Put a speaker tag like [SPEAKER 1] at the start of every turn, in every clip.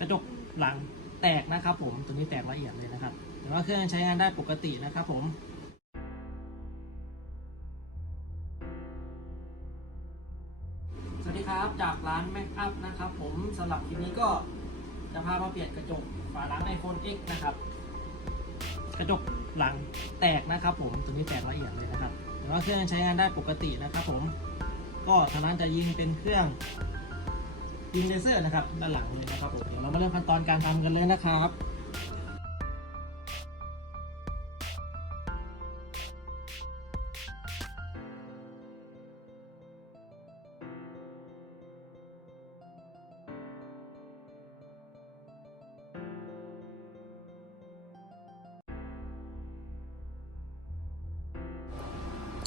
[SPEAKER 1] กระจกหลังแตกนะครับผมตัวนี้แตกละเอียดเลยนะครับแต่ว่าเครื่องใช้งานได้ปกตินะครับผมสวัสดีครับจากร้าน Make Up นะครับผมสำหรับคลิปนี้ก็จะพามาเปลี่ยนกระจกฝาหลัง iPhone X นะครับ กระจกหลังแตกนะครับผมตัวนี้แตกละเอียดเลยนะครับแต่ว่าเครื่องยังใช้งานได้ปกตินะครับผมก็ทางร้านจะยิงเป็นเครื่อง ยิงเลเซอร์นะครับด้านหลังเลยนะครับผมเดี๋ยวเรามาเริ่มขั้นตอนการทำกันเลยนะครับ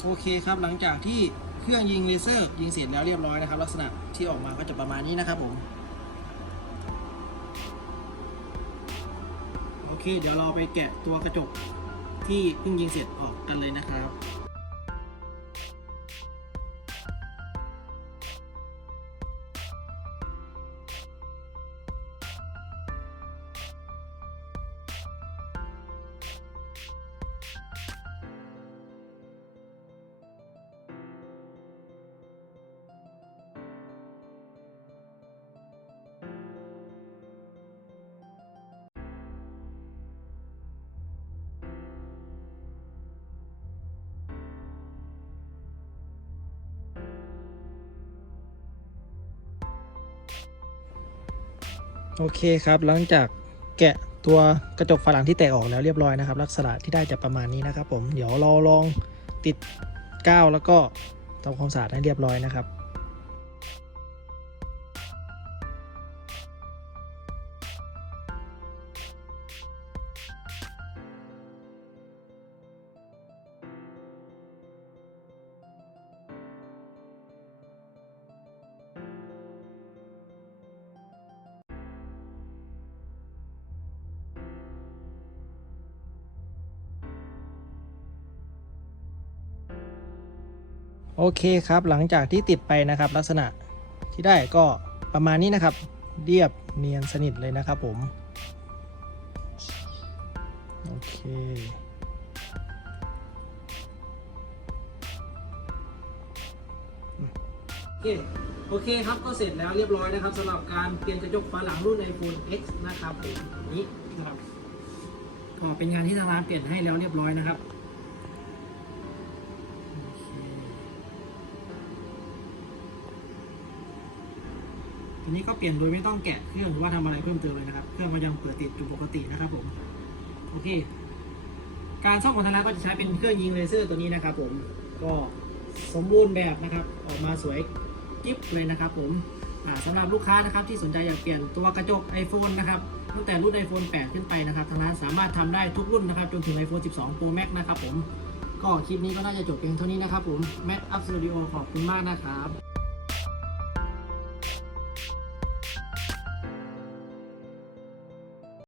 [SPEAKER 1] โอเคครับหลังจากที่ เครื่องยิงเลเซอร์ยิงเสร็จแล้วเรียบร้อยนะครับ ลักษณะที่ออกมาก็จะประมาณนี้นะครับผมโอเค เดี๋ยวเราไปแกะตัวกระจกที่เพิ่งยิงเสร็จออกกันเลยนะครับ โอเคครับ หลังจากแกะตัวกระจกฝาหลังที่แตกออกแล้วเรียบร้อยนะครับ ลักษณะที่ได้จะประมาณนี้นะครับ ผม เดี๋ยวเราลองติดก้าวแล้วก็ทำความสะอาดให้เรียบร้อยนะครับ โอเคครับหลังจากที่ติดไปนะครับลักษณะที่ได้ก็ประมาณนี้นะครับ เรียบเนียนสนิทเลยนะครับผมโอเคโอเคครับก็เสร็จแล้วเรียบร้อยนะครับสำหรับการเปลี่ยนกระจกฝาหลังรุ่น iPhone X นะครับผมนี้นะครับก็เป็นงานที่ทางร้านเปลี่ยนให้แล้วเรียบร้อยนะครับ โอเค ทีนี้ก็เปลี่ยนโดยไม่ต้องแกะเครื่องหรือว่าทำอะไรเพิ่มเติมเลยนะครับ เครื่องก็ยังเปิดติดอยู่ปกตินะครับผมโอเค การซ่อมของทางร้านก็จะใช้เป็นเครื่องยิงเลเซอร์ตัวนี้นะครับ ผมก็สมบูรณ์แบบนะครับ ออกมาสวยกิ๊บเลยนะครับผมอ่าสำหรับลูกค้านะครับที่สนใจอยากเปลี่ยนตัวกระจก iPhone นะครับตั้งแต่รุ่น iPhone 8 ขึ้นไปนะครับทางร้านสามารถทำได้ทุกรุ่นนะครับ จนถึง iPhone 12 Pro Max นะครับผมก็คลิปนี้ก็น่าจะจบเพียงเท่านี้นะครับผม Mac Up Studio ขอบคุณมากนะครับ